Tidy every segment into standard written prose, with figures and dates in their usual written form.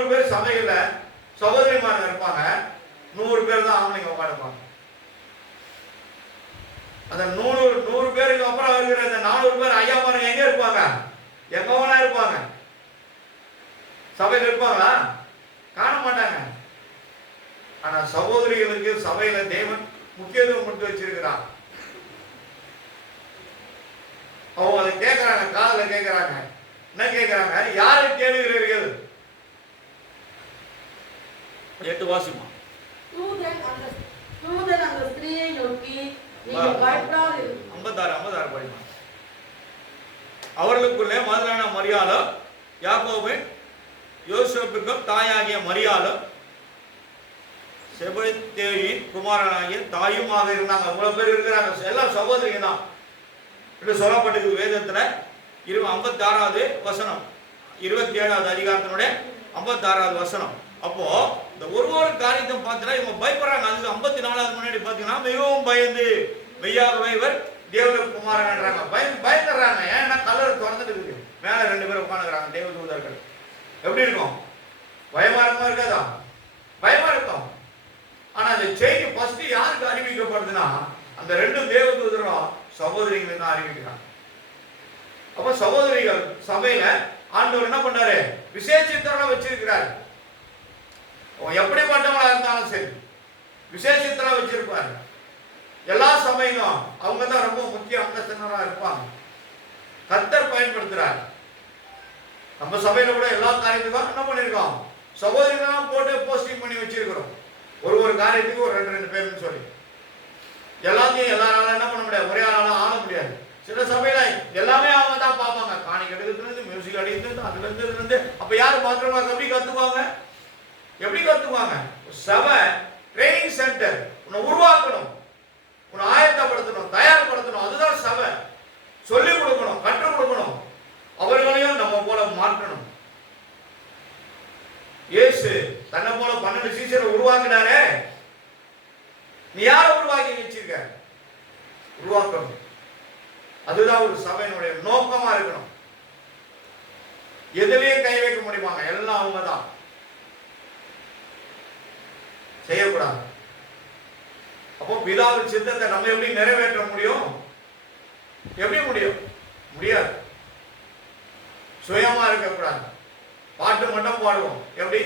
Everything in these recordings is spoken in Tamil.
300 பேர் சபையில சகோதரிமார்கள் இருப்பாங்க, 100 பேர் தான் ஆம்பளைங்க உட்காந்துப்பாங்க. அந்த 100 பேருக்கு அப்புறம் இருக்கிற இந்த 400 பேர் ஐயாமாருங்க எங்க இருப்பாங்க? எங்கவனா இருப்பாங்க. சபையில் இருப்பாங்களா? காண மாட்டாங்க. ஆனா சகோதரிகளுக்கு சபையில தேவன் முக்கியத்துவம் கொடுத்து வச்சிருக்கிறான். அவங்க அதை கேட்கிறாங்க, காதல கேட்கிறாங்க. என்ன கேட்கிறாங்க? யாரை தேடுகிறீர்கள்? 8 வாசிமா. தூதன் அந்த ஸ்திரீயை நோக்கி, நீங்கள் பயப்படாது. 56 படிமா. அவர்களுக்குள்ளே முதலான மரியாளும் யாக்கோபு யோசேப்புக்கும் தாயாகிய மரியாளும் செபதேயுவின் குமாரனாகிய தாயுமாக இருந்தாங்க. அவ்வளவு பேர் இருக்கிறாங்க, எல்லாம் சகோதரிங்க தான் என்று சொல்லப்பட்டிருக்கு வேதத்துல. 56வது வசனம், 27வது அதிகாரத்தினுடைய 56வது வசனம். அப்போ இந்த ஒரு காரியத்தை பார்த்தீங்கன்னா இவங்க பயப்படுறாங்க. அதுக்கு 54வது முன்னாடி பார்த்தீங்கன்னா மிகவும் பயந்து மெய்யாகவே இவர் தேவனுடைய குமாரன்ன்றாங்க. பயந்துடுறாங்க. ஏன்னா கல்லறை திறந்துட்டு இருக்கு, மேல 2 பேர் உட்காந்துக்கிறாங்க தேவ தூதர்கள். எப்படி இருக்கும்? பயமா இருக்குமா? இருக்காதா? பயமா இருக்கும். ஆனா அந்த செய்தி ஃபர்ஸ்ட் யாருக்கு அறிவிக்கப்படுதுன்னா அந்த 2 தேவ தூதரும் சகோதரிகளுக்கு தான் அறிவிக்கிறாங்க. அப்ப சகோதரிகள் சபையில ஆண்டவர் என்ன பண்றாரு? விசேஷத்தெல்லாம் வச்சிருக்கிறார். எப்படிப்பட்டவங்களா இருந்தாலும் சரி விசேஷத்தெல்லாம் வச்சிருப்பாரு. எல்லா சபையிலும் அவங்க தான் ரொம்ப முக்கிய அங்கத்தினராக இருப்பாங்க. கர்த்தர் பயன்படுத்துறார். நம்ம சபையில கூட எல்லா காரியத்துக்கும் என்ன பண்ணிருக்கோம்? சகோதரிகளாம் போட்டு போஸ்டிங் பண்ணி வச்சிருக்கிறோம். ஒரு காரியத்துக்கு ஒரு 2 பேர்னு சொல்லி எல்லாத்தையும் எல்லாராலும் என்ன பண்ண முடியாது, ஒரே ஆளாலும் ஆள முடியாது. சில சபையில எல்லாமே அவங்க தான் பார்ப்பாங்க. காணிக்கை எடுக்கிறது, மியூசிக் அடிக்கிறது, அதுல இருந்து. அப்ப யாரு பாத்திரமா எப்படி கத்துக்குவாங்க? எப்படி கத்துக்குவாங்க? சபை ட்ரைனிங் சென்டர். உன்னை உருவாக்கணும், உன்னை ஆயத்தப்படுத்தணும், தயார்படுத்தணும். அதுதான் சபை. சொல்லிக் கொடுக்கணும், கற்றுக் கொடுக்கணும், அவர்களையும் நம்ம போல மாற்றணும். இயேசு தன்னை போல 12 சீஷரை உருவாக்கினாரே, நீ யாரை உருவாக்கி வச்சிருக்க? உருவாக்கணும். அதுதான் ஒரு சபையினுடைய நோக்கமா இருக்கணும். எதுலயே கை வைக்க முடியுமாங்க? எல்லாம் அவங்க தான் செய்யக்கூடாது. அப்போ பிதாவின் சித்தத்தை நம்ம எப்படி நிறைவேற்ற முடியும்? எப்படி முடியும்? முடியாது. சுயமா இருக்கக்கூடாது. பாட்டு மட்டும் பாடுவோம். எப்படி?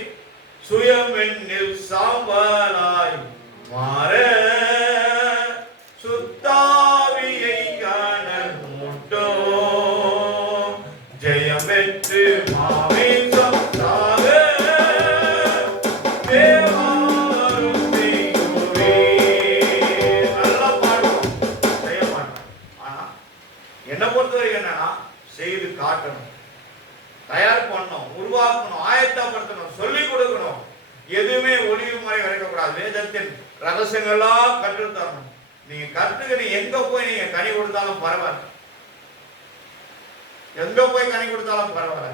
சுயம் என்னில் சாம்பலாய் மாற சுத்தாவியை காணல் முட்டோ ஜெயம் பெற்று மாவேசம் தாக தேவாரும் தெய்வமே. நல்லா பாடுவோம், செய்ய மாட்டோம். ஆனா என்னை பொறுத்தவரைக்கும் என்னன்னா செய்து காட்டணும், தயார் பண்ணணும், உருவாக்கணும், ஆயத்தப்படுத்தணும், சொல்லிக் கொடுக்கணும். எதுவுமே ஒளிவு முறை வரைக்கக்கூடாது. வேதத்தின் ரகசியங்கள்லாம் கற்றுத்தரணும். நீங்க கற்றுக்கிட்டு எங்க போய் நீங்க கனி கொடுத்தாலும் பரவாயில்ல, எங்க போய் கனி கொடுத்தாலும் பரவாயில்ல,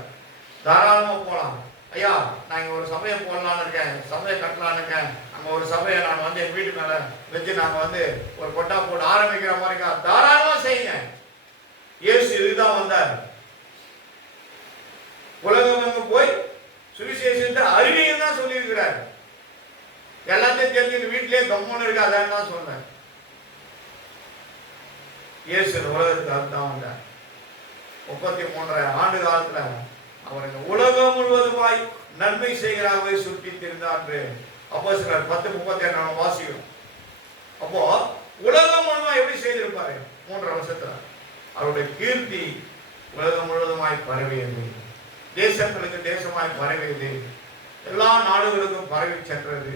தாராளமா போலாம். ஐயா நான் இங்க ஒரு சபையை போடலான்னு இருக்கேன், சபையை கட்டலான்னு இருக்கேன், அங்க ஒரு சபையை நான் வந்து என் வீட்டு மேல வச்சு நாங்க வந்து ஒரு கொட்டா போட்டு ஆரம்பிக்கிற மாதிரி தாராளமா செய்யுங்க. இயேசு இதுதான் வந்தார். உலகம் போய் சுவிசேஷத்தை அறிவியும் தான் சொல்லி இருக்கிறார். எல்லாத்தையும் தெரிஞ்சு வீட்டிலேயே கம்மோன்னு இருக்காதான்னு தான் சொன்னார். இயேசு உலகத்துக்காக தான் வந்தார். 33 ஆண்டு காலத்துல அவர் இந்த உலகம் முழுவதுமாய் நன்மை செய்கிறாவே சுற்றி திரிந்தார். அப்போஸ்தலர் 10:37 வாசிக்கிறோம். அப்போ உலகம் முழுவதும் எப்படி செய்திருப்பாரு? 3 வருஷத்துல அவருடைய கீர்த்தி உலகம் முழுவதுமாய் பரவியது, தேசங்களுக்கு தேசமாய் பரவியது, எல்லா நாடுகளுக்கும் பரவி சென்றது.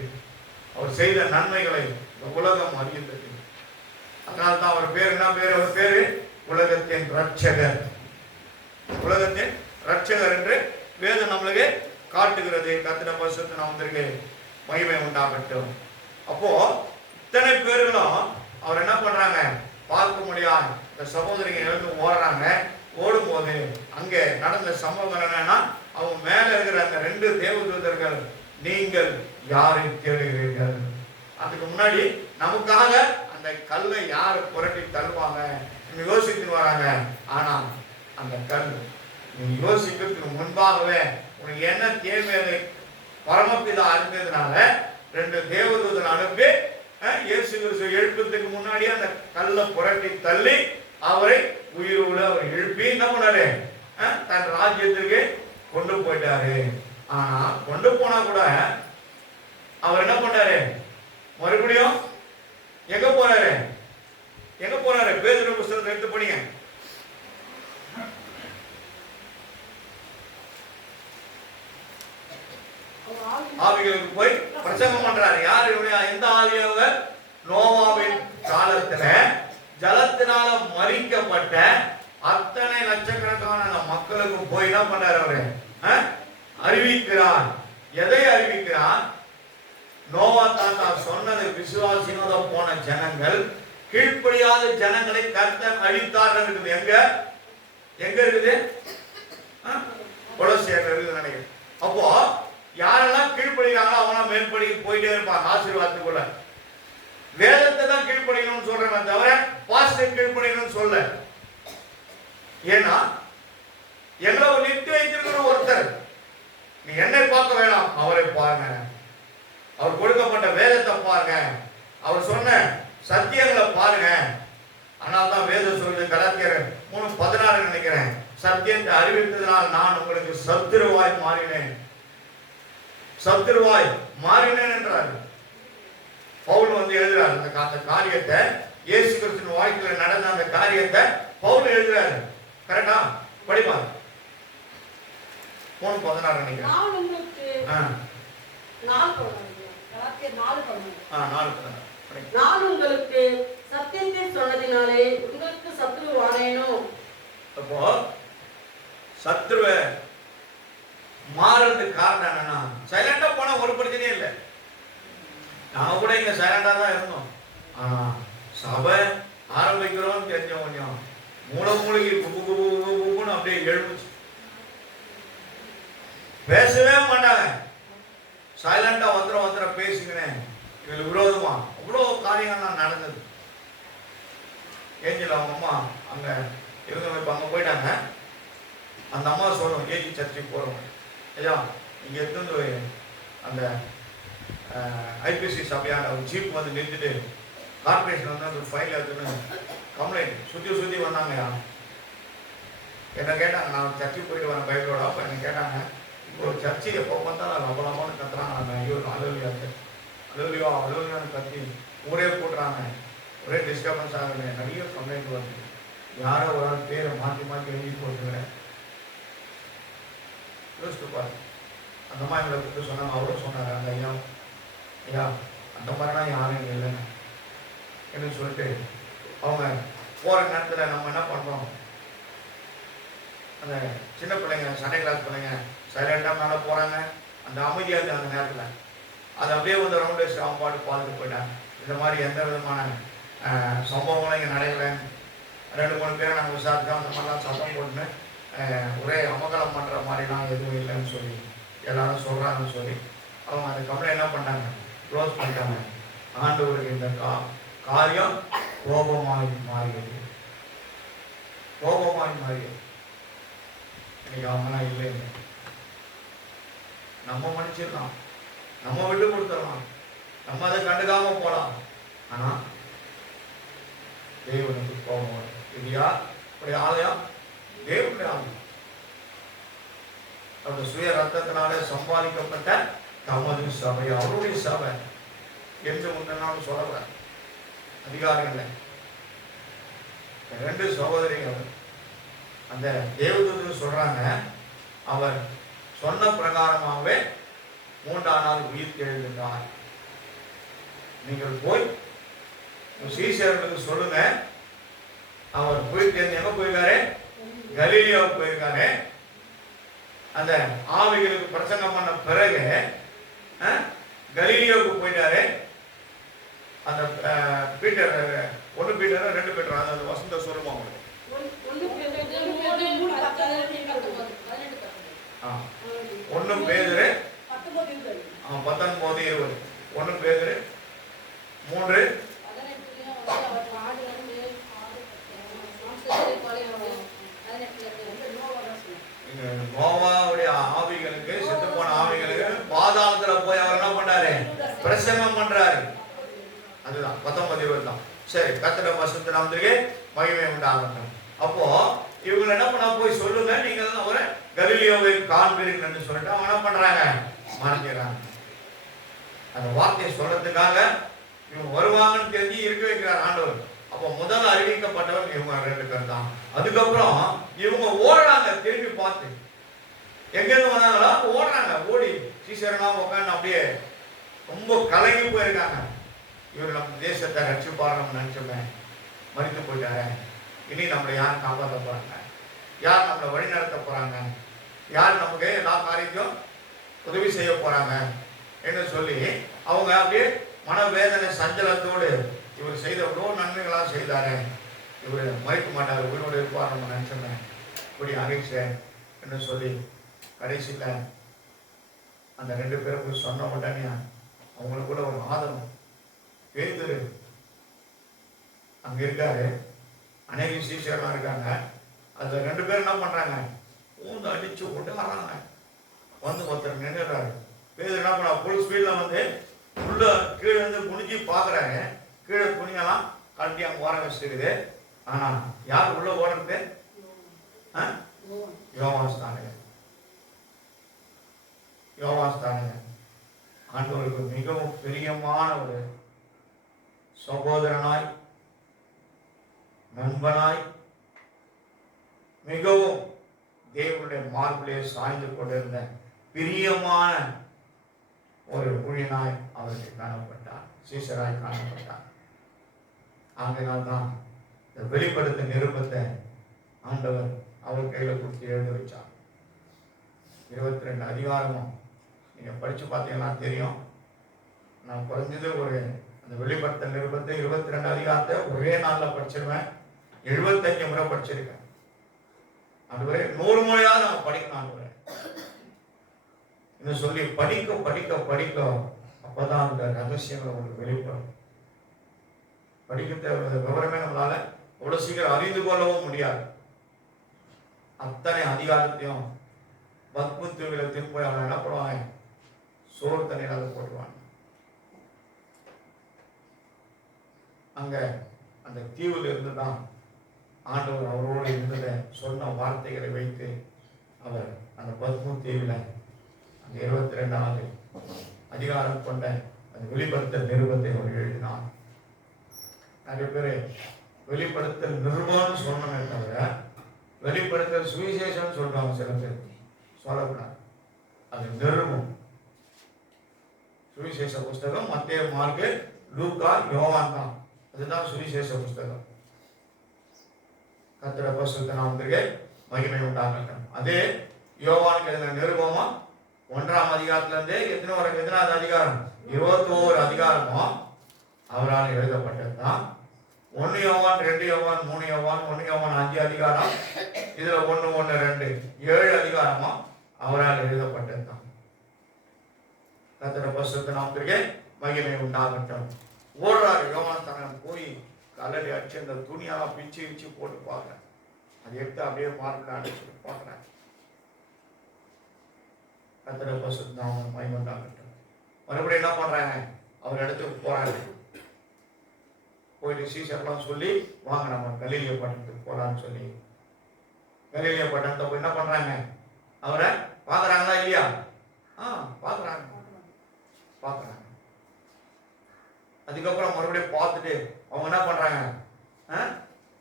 அவர் செய்த நன்மைகளை இந்த உலகம் அறிந்தது. அதனால தான் அவர் பேர் என்ன பேர்? அவர் பேரு உலகத்தின் ரட்சகர். உலகத்தின் ரட்சகர் என்று வேதம் நம்மளுக்கு காட்டுகிறது. கர்த்தருடைய பரிசுத்த நாமத்திற்கு மகிமை உண்டாகட்டும். அப்போ இத்தனை பேர்களும் அவர் என்ன பண்றாங்க? பார்க்க முடியாது. இந்த சகோதரிங்க எழுந்து ஓடுறாங்க. ஓடும்போது அங்கே நடந்த சம்பவம் என்னன்னா, அவங்க மேல இருக்கிற அந்த 2 தேவதூதர்கள், நீங்கள் யாரை தேடுகிறீர்கள்? அதுக்கு முன்னாடி நமக்காக அந்த கல்லை யாரு புரட்டி தள்ளுவாங்க யோசித்து வராங்க. ஆனா அந்த கல் நீ யோசிக்கிறதுக்கு முன்பாகவே உனக்கு என்ன தேவை பரமபிதா அறிந்ததுனால 2 தேவதூதன் அனுப்பி இயேசு கிறிஸ்து எழுப்பத்துக்கு முன்னாடி அந்த கல்லை புரட்டி தள்ளி அவரை உயிரோடு அவர் எழுப்பி என்ன பண்ணாரு, தன் ராஜ்யத்திற்கு கொண்டு போயிட்டாரு. ஆனா கொண்டு போனா கூட அவர் என்ன பண்ணாரு, மறுபடியும் எங்க போறாரு, பேதுரு புத்தகத்தை எடுத்து படிங்க. ஆவிகளுக்கு போய் பிரசங்கம் பண்றாரு. யாரு, எந்த ஆவியாக? நோவாவின் காலத்துல ஜலத்தினால மறிக்கப்பட்ட அத்தனை லட்சக்கணக்கான மக்களுக்கு போய் என்ன பண்றாரு அவரு, அறிவிக்கிறார். எதை அறிவிக்கிறார்? நோவா தாத்தா சொன்னது விசுவாசினோட போன ஜனங்கள், கீழ்ப்படியாத ஜனங்களை கர்த்தர் அழித்தார் இருக்குது. எங்க இருக்குது? கொலோசியர்ல இருக்குது நினைக்கிறேன். அப்போ யாரெல்லாம் கீழ்ப்படிக்கிறாங்களோ அவங்களாம் மேற்படி போயிட்டே இருப்பாங்க ஆசீர்வாதத்துக்குள்ள. வேதத்தை தான் கீழ்ப்படிக்கணும்னு சொல்றேன் தவிர பாஸ்டர் கீழ்ப்படிக்கணும்னு சொல்ல. ஏன்னா எங்களை நிறுத்தி வைத்திருக்கிற ஒருத்தர், நீ என்னை பார்க்க வேணாம், அவரை பாருங்க. அவர் கொடுக்கப்பட்ட வேதத்தை பாருங்க, அவர் சொன்ன சத்தியங்களை பாருங்க. ஆனால் தான் வேதம் சொல்லுது, கலாத்தியர் 3:16 நினைக்கிறேன், சத்தியத்தை அறிவித்ததனால் நான் உங்களுக்கு சத்துருவாய் மாறினேன் என்றார். பவுல் எழுதுறாரு அந்த காரியத்தை, இயேசு கிறிஸ்துவின் வாழ்க்கையில் நடந்த அந்த காரியத்தை பவுல் எழுதுறாரு. கரெக்டா? படிப்பாங்க. 3:16 நினைக்கிறேன். நான் உங்களுக்கு சத்தியத்தை சொன்னதினாலே உங்களுக்கு சத்துருவானேனோ. அப்போ சத்துருவை மாறுறதுக்கு காரணம் என்னன்னா, சைலண்டா போனா ஒரு பிரச்சனையும் இல்லை. நான் கூட இங்க சைலண்டா தான் இருந்தோம். ஆனா சபை ஆரம்பிக்கிறோம் தெரிஞ்ச கொஞ்சம் மூளைக்கு குப்புன்னு அப்படியே எழுந்துச்சு. பேசவே மாட்டாங்க, சைலண்டா வந்துட பேசுகிறேன். இவங்களுக்கு விரோதமா அவ்வளோ காரியங்கள்லாம் நடந்தது. ஏஞ்சல் அவங்க அம்மா அங்க இவங்க இப்போ அங்கே போயிட்டாங்க. அந்த அம்மா சொல்லுவோம், ஏஜி சர்ச்சுக்கு போகிறோம், ஐயா இங்கே எடுத்து அந்த ஐபிசி சபையான ஒரு ஜீப் நிறுத்திட்டு கார்பரேஷன் அந்த ஃபைல் எடுத்துன்னு கம்ப்ளைண்ட் சுற்றி வந்தாங்கய்யா. என்ன கேட்டாங்க, நான் சர்ச்சுக்கு போயிட்டு வரேன் பைபிளோட. அப்போ என்ன கேட்டாங்க, இப்போ ஒரு சர்ச்சு எப்போ பார்த்தாலும் லபலமானு கத்துறாங்க. ஐயோ அலுவலியான்னு கத்தி ஊரே போட்டுறாங்க, ஒரே டிஸ்டர்பன்ஸ் ஆகுது, நிறைய கம்ப்ளைண்ட் வருது. யாரோ ஒரு ஆள் பேரை மாற்றி எழுதி போட்டுக்கிறேன். யோசித்து பாரு. அந்த மாதிரி எங்களை கூப்பிட்டு சொன்னாங்க. அவரும் சொன்னாங்க, அந்த ஐயா அந்த மாதிரிலாம் யாரும் இங்கே இல்லைங்க என்னன்னு சொல்லிட்டு அவங்க போகிற நேரத்தில் நம்ம என்ன பண்ணுறோம், அந்த சின்ன பிள்ளைங்க சண்டே கிளாஸ் பிள்ளைங்க சைலண்டாக மேலே போகிறாங்க. அந்த அமைதியாக இருக்குது அந்த நேரத்தில். அது அப்படியே ரவுண்ட் வச்சு அவங்க பாட்டு பார்த்துட்டு போயிட்டாங்க. இந்த மாதிரி எந்த விதமான சம்பவங்களும் இங்கே நடக்கலை. 2-3 பேரை நாங்கள் விசாரித்தோம். அந்த மாதிரிலாம் சத்தம் போட்டுன்னு ஒரே அமகலம் பண்ணுற மாதிரிலாம் எதுவும் இல்லைன்னு சொல்லி எல்லாரும் சொல்கிறாங்கன்னு சொல்லி அவங்க அந்த கம்ப்ளைண்ட் என்ன பண்ணாங்க, க்ளோஸ் பண்ணிட்டாங்க. ஆண்டவருக்கு இந்த காரியம் கோபமாய் மாறியது. இன்னைக்கு அவங்களாம் இல்லைங்க. நம்ம மன்னிச்சிடலாம், நம்ம விட்டு கொடுத்துடலாம், நம்ம அதை கண்டுக்காம போகலாம். ஆனால் தேவனுக்கு கோபம். இது யார் ஆலயம்? தேவனுடைய ஆலயம். அவருடைய சுய ரத்தத்தினாலே சம்பாதிக்கப்பட்ட தமது சபை, அவருடைய சபை என்று முன்னாலும் சொல்லல அதிகாரிகள். 2 சகோதரிகள் அந்த தேவதூதர் சொல்றாங்க, அவர் சொன்ன பிரகாரமாகவே 3ஆம் நாள் உயிர் எழுந்தார். நீங்கள் போய் சீஷர்களுக்கு சொல்லுங்க, அவர் போயிட்டு எங்க போயிருக்காரு? கலீலியாவுக்கு போயிருக்காரு. அந்த ஆவிகளுக்கு பிரசங்கம் பண்ண பிறகு கலீலியாவுக்கு போயிட்டாரு. அந்த பீட்டர் 1 பீட்டர் 2 பீட்டர் அந்த வசந்த சொல்லுமா உங்களுக்கு 1 பேதுரு 19:20 1 பேதுரு 3 நோவாவுடைய ஆவிகளுக்கு, செத்து போன ஆவிகளுக்கு பாதாளத்துல பிரசங்கம் பண்றாரு. அதுதான் 19:20 தான். சரி, கர்த்தருடைய பரிசுத்த நாமத்துக்கு மகிமை உண்டாகட்டும். அப்போ இவங்க என்ன பண்ண, போய் சொல்லுங்க நீங்கள் அவரை கலிலியோவை காண்பீர்கள் சொல்லிட்டு அவங்க என்ன பண்றாங்க, மறைஞ்சிடறாங்க. அந்த வார்த்தையை சொல்றதுக்காக இவங்க வருவாங்கன்னு தெரிஞ்சு இருக்க வைக்கிறார் ஆண்டவர். அப்போ முதல் அறிவிக்கப்பட்டவர் இவங்க 2 பேர் தான். அதுக்கப்புறம் இவங்க ஓடுறாங்க, திரும்பி பார்த்து எங்கேருந்து வந்தாங்களோ ஓடுறாங்க. ஓடி சீசரெல்லாம் உட்காந்து அப்படியே ரொம்ப கலங்கி போயிருக்காங்க. இவர் நம்ம தேசத்தை ரட்சிப்பார் நம்ம நினைச்சோமே, மறித்து போயிட்டாரு. இனி நம்மளை யார் காப்பாற்ற போறாங்க, யார் நம்மளை வழி நடத்த போறாங்க, யார் நமக்கு எல்லா காரியத்தையும் உதவி செய்ய போறாங்க என்று சொல்லி அவங்க அப்படியே மனவேதனை சஞ்சலத்தோடு இவர் செய்த எவ்வளோ நன்மைகளாக செய்தாரு, இவர் மறிக்க மாட்டார், உயிரோடு இருப்பார் நம்ம நினைச்சோமே, இப்படி ஆகிடுச்சு என்று சொல்லி கடைசியில் அந்த 2 பேருக்கு சொன்ன உடனே அவங்களுக்கு கூட ஒரு ஆதரவு. பேதுரு அங்க இருக்காரு, அநேக சீஷர்லாம் இருக்காங்க. அதுல 2 பேர் என்ன பண்றாங்க, ஊந்து அடிச்சு கொண்டு வராங்க. வந்து ஒருத்தர் நின்றுறாரு. பேதுரு என்ன பண்ணா, ஃபுல் ஸ்பீட்ல வந்து உள்ள கீழே இருந்து குனிஞ்சு பாக்குறாரு. கீழே துணியெல்லாம் கழட்டி அங்க ஓர வச்சிருக்குது. ஆனா யார் உள்ள ஓடுறது, யோவான்ஸ்தானுங்க. யோவான்ஸ்தானுங்க ஆண்டவருக்கு மிகவும் பிரியமான ஒரு சகோதரனாய், நண்பனாய், மிகவும் தேவனுடைய மார்பிலே சாய்ந்து கொண்டிருந்த பிரியமான ஒரு ஊழியனாய் அவருக்கு காணப்பட்டார், சீஷராய் காணப்பட்டார். ஆகையினால்தான் இந்த வெளிப்படுத்த நிருபத்தை ஆண்டவர் அவர் கையில் கொடுத்து எழுத வச்சார். 22 அதிகாரமும் நீங்க படிச்சு பார்த்தீங்கன்னா தெரியும். நான் குறைஞ்சது ஒரு அந்த வெளிப்படுத்த நிருபத்தை 22 அதிகாரத்தை ஒரே நாளில் படிச்சிருவேன். 75 முறை படிச்சிருக்கேன். அதுவரை 100 முறையாக நம்ம படிக்கணும். அதுவரை இன்னும் சொல்லி படிக்க படிக்க படிக்க அப்பதான் அந்த ரகசியங்கள் உங்களுக்கு வெளிப்படும். படிக்க தேவையான விவரமே நம்மளால அவ்வளவு சீக்கிரம் அறிந்து கொள்ளவும் முடியாது. அத்தனை அதிகாரத்தையும் பத்மத்துவில திருப்பி அவனை என்ன பண்ணுவாங்க, சோறு தண்ணீர் அதை போட்டுருவாங்க. அங்க அந்த தீவில் இருந்து தான் ஆண்டவர் அவரோடு இருந்ததை சொன்ன வார்த்தைகளை வைத்து அவர் அந்த பத்ம தீவில் அந்த 22வது அதிகாரம் கொண்ட அந்த வெளிப்படுத்தல் நிருபத்தை அவர் எழுதினார். நிறைய பேர் வெளிப்படுத்தல் நிருபம்னு சொன்னமே தவிர வெளிப்படுத்தல் சுவிசேஷம் சொல்றாங்க. சில பேர் சொல்லக்கூடாது, அது நிருபம். சுவிசேஷ புஸ்தகம் மத்தேயு, மார்க்கு, லூக்கா, யோவான் தான். அதுதான் சுவிசேஷ புஸ்தகம். கர்த்தருடைய பரிசுத்த நாமத்திற்கு மகிமை உண்டாகட்டும். அதே யோவானுக்கு எழுதின நிருபமா 1ஆம் அதிகாரத்துல இருந்து எத்தனாவது அதிகாரம், 21 அதிகாரமும் அவரால் எழுதப்பட்டது தான். 1 யோவான், 2 யோவான், 3 யோவான், 1 யோவான் 5 அதிகாரம், இதுல 1, 1, 2, 7 அதிகாரமும் அவரால் எழுதப்பட்டது தான். கர்த்தருடைய பரிசுத்த நாமத்திற்கு மகிமை உண்டாகட்டும். ஓடுறாரு யோவான் தனன் போய் கல்லடி அடிச்சு அந்த துணியெல்லாம் பிச்சு போட்டு பார்க்குறேன். அது எடுத்து அப்படியே மார்பில் அடிச்சு பார்க்குறேன். கர்த்தருடைய பரிசுத்த நாமம் மகிமை உண்டாகட்டும். மறுபடியும் என்ன பண்றாங்க, அவர் இடத்துக்கு போறாரு. போயிட்டு சீசர்லாம் சொல்லி வாங்க நம்ம கலிலிய பட்டணத்துக்கு போகலான்னு சொல்லி கலிலிய பட்டணத்தை போய் என்ன பண்றாங்க, அவரை பார்க்குறாங்களா இல்லையா? பார்க்குறாங்க. அதுக்கப்புறம் மறுபடியும் பார்த்துட்டு அவங்க என்ன பண்றாங்க,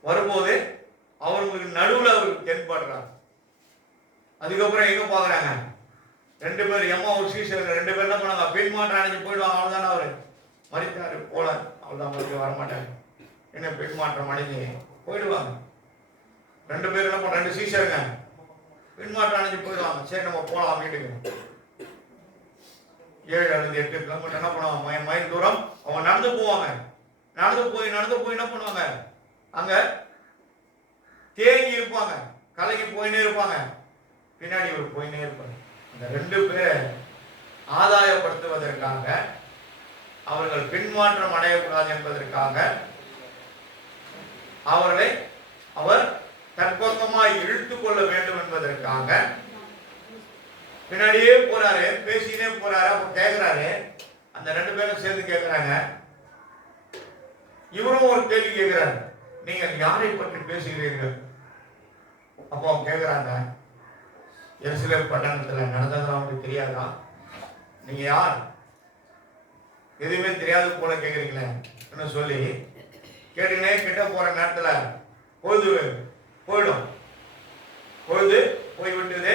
வரும்போது அவங்களுக்கு நடுவில் அவருக்கு தென்படுறாங்க. அதுக்கப்புறம் எங்க பார்க்குறாங்க, 2 பேர் எம்மா ஒரு சீசர் 2 பேர் என்ன பண்ணாங்க, பெண் மாற்றம் அடைஞ்சு போயிடுவாங்க. அவ்வளோதானே, அவரு மறித்தாரு போல, அவ்வளோதான், மறுபடியும் வரமாட்டாங்க. என்ன பெண் மாற்றம் அடைஞ்சு போயிடுவாங்க. 2 பேர் என்ன பண்ண, 2 சீசருங்க பெண் மாற்றம் அடைஞ்சு போயிடுவாங்க. சரி நம்ம போகலாம் வீட்டுக்கு. 7 அல்லது 8 கிலோமீட்டர் என்ன பண்ணுவாங்க, மைல் தூரம் அவங்க நடந்து போவாங்க. நடந்து போய் என்ன பண்ணுவாங்க, அங்க தேங்கி இருப்பாங்க, கலங்கி போயினே இருப்பாங்க. பின்னாடி ஒரு போயினே இருப்பாங்க. அந்த 2 பேரை ஆதாயப்படுத்துவதற்காக, அவர்கள் பின்மாற்றம் அடையக்கூடாது என்பதற்காக அவர்களை அவர் தற்பக்கமாய் இழுத்து கொள்ள வேண்டும் என்பதற்காக பின்னாடியே போறாரு, பேசினே போறாரு. அப்ப கேட்கிறாரு, அந்த 2 பேரும் சேர்ந்து கேட்கிறாங்க. இவரும் ஒரு கேள்வி கேட்கிறார், நீங்கள் யாரை பற்றி பேசுகிறீர்கள்? அப்போ கேட்கிறாங்க, எருசலேம் பட்டணத்துல நடந்ததெல்லாம் உங்களுக்கு தெரியாதா? நீங்க யார்? எதுவுமே தெரியாது போல கேட்குறீங்களே என்ன சொல்லி கேட்டீங்களே. கிட்ட போற நேரத்துல பொழுது போயிடும், பொழுது போய்விட்டது.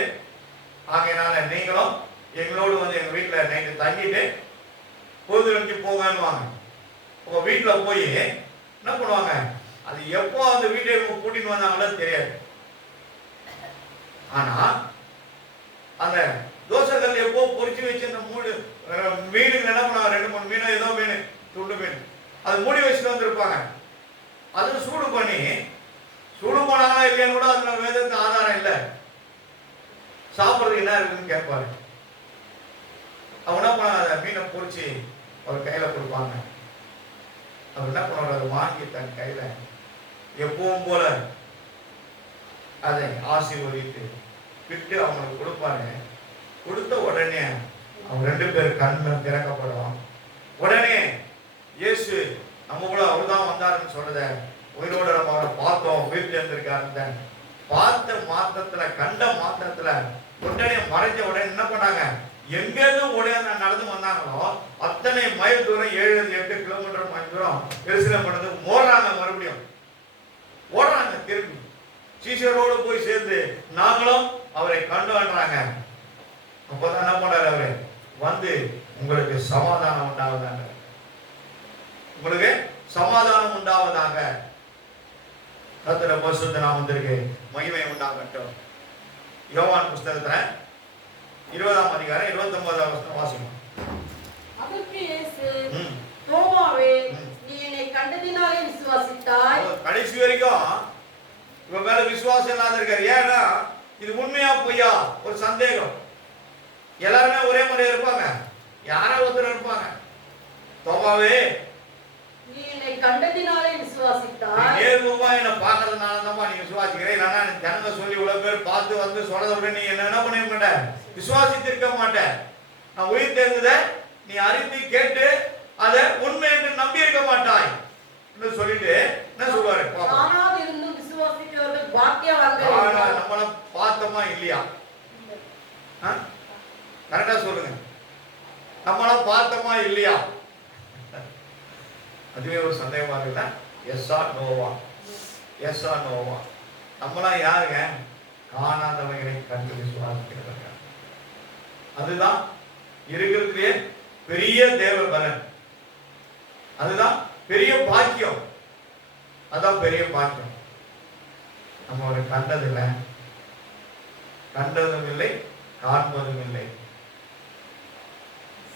ஆகையினால நீங்களும் எங்களோடு வந்து எங்க வீட்டில் நைட்டு தங்கிட்டு பொழுது வச்சு போகணுவாங்க. உங்க வீட்டில் போய் என்ன பண்ணுவாங்க, அது எப்போ அந்த வீட்டை கூட்டிட்டு வந்தாங்களோ தெரியாது. ஆனா அந்த தோசைகள் எப்போ பொறிச்சு வச்சு அந்த மீனுங்க என்ன பண்ணுவாங்க, 2-3 மீன் ஏதோ மீன் துண்டு மீன் அது மூடி வச்சுட்டு வந்திருப்பாங்க. அது சூடு பண்ணாங்களா இல்லையான்னு கூட அதுல வேதத்து ஆதாரம் இல்லை. சாப்பிட்றதுக்கு என்ன இருக்குன்னு கேட்பாரு. அவங்க என்ன பண்ணாங்க, அதை மீனை பொறிச்சு அவர் கையில கொடுப்பாங்க. அவர் என்ன பண்ணுவார், அதை வாங்கி தன் கையில எப்பவும் போல அதை ஆசீர்வதித்து விட்டு அவங்களுக்கு கொடுப்பாரு. கொடுத்த உடனே அவங்க 2 பேர் கண்ணு திறக்கப்படும். உடனே இயேசு நம்ம கூட அவர் தான் வந்தாருன்னு சொல்றத உயிரோட நம்ம அவரை பார்த்தோம், வீட்டில் இருந்திருக்காரு. பார்த்த மாத்திரத்துல கண்ட மாத்திரத்துல உடனே மறைஞ்ச உடனே என்ன பண்ணாங்க, எங்கேருந்து உடனே நடந்து வந்தாங்களோ அத்தனை மைல் தூரம் 7-8 கிலோமீட்டர் மைல் தூரம் எருசலேம் பண்ணது ஓடுறாங்க. மறுபடியும் ஓடுறாங்க திரும்பி சீஷரோடு போய் சேர்ந்து நாங்களும் அவரை கண்டுன்றாங்க. அப்பதான் என்ன பண்றாரு, அவரு வந்து உங்களுக்கு சமாதானம் உண்டாவதாக, உங்களுக்கு சமாதானம் உண்டாவதாக, கர்த்தருடைய பரிசுத்த நாமத்திற்கு மகிமை உண்டாகட்டும். யோவான் புஸ்தகத்துல 20ஆம் அதிகாரம் 29ஆம் வசனம் வாசிப்போம். அதற்கு இயேசு, தோமாவே, நீ என்னை கண்டதினாலே விசுவாசித்தாய். கடைசி வரைக்கும் இவன் மேல விசுவாசம் இல்லாத இருக்காரு. ஏன்னா இது உண்மையா பொய்யா ஒரு சந்தேகம். எல்லாருமே ஒரே மாதிரியா இருப்பாங்க, யாரோ ஒருத்தர் இருப்பாங்க. தோமாவே, நீ என்னை கண்டதினாலே விசுவாசித்தாய். நேர்முகமா என்ன பார்க்கறதுனால தான் நீ விசுவாசிக்கிறேன். இல்லைன்னா ஜனங்க சொல்லி இவ்வளவு பேர் பார்த்து வந்து சொன்னதை விட நீ என்ன பண்ண மாட்ட, விசுவாசித்திருக்க மாட்ட. நான் உயிர் தெரிந்ததை நீ அறிந்து கேட்டு அதை உண்மை என்று நம்பி இருக்க மாட்டாய் என்று சொல்லிட்டு என்ன சொல்லுவாரு, விசுவாசிக்கிறவர்கள் பாக்கியவான்கள். நம்மள பார்த்தோமா இல்லையா? கரெக்டா சொல்லுங்க, நம்மள பார்த்தோமா இல்லையா? அதுவே ஒரு சந்தேகமா இருக்குல்ல. எஸ்ஸா நோவா, எஸ்ஸா நோவா. நம்மளாம் யாருங்க, காணாதவைகளை கண்டு விசுவாசிக்கிறவர்கள். அதுதான் இருக்கிறதுலே பெரிய தேவ பலன், அதுதான் பெரிய பாக்கியம், அதான் பெரிய பாக்கியம். நம்ம ஒரு கண்டதில்லை, கண்டதும் இல்லை, காண்பதும் இல்லை.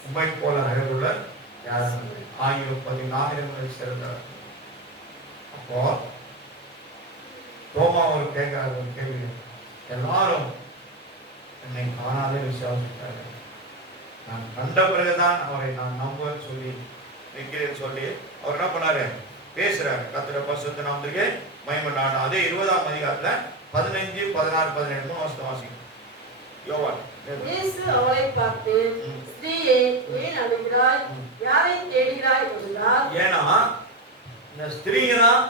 உண்மை போல அழகுள்ள யாரும் 1014 சிறந்தவர். அப்போ தோமா ஒரு கேட்கிறார் ஒரு கேள்வி, எல்லாரும் என்னை காணாத விசுவாசித்தார்கள், நான் கண்ட பிறகுதான் அவரை நான் நம்புவேன்னு சொல்லி நிற்கிறேன்னு சொல்லி அவர் என்ன பண்ணாரு, பேசுறாரு. கர்த்தருடைய பரிசுத்த நாமத்திற்கு மகிமை உண்டாகட்டும். அதே 20ஆம் அதிகாரத்துல 15, 16, 17 3 வருஷம் வாசிக்கும். யோவான். இயேசு அவளை பார்த்து, ஸ்திரீயே, ஏன் அழுகிறாய், யாரை தேடுகிறாய் என்றார். ஏன்னா இந்த ஸ்திரீங்க தான்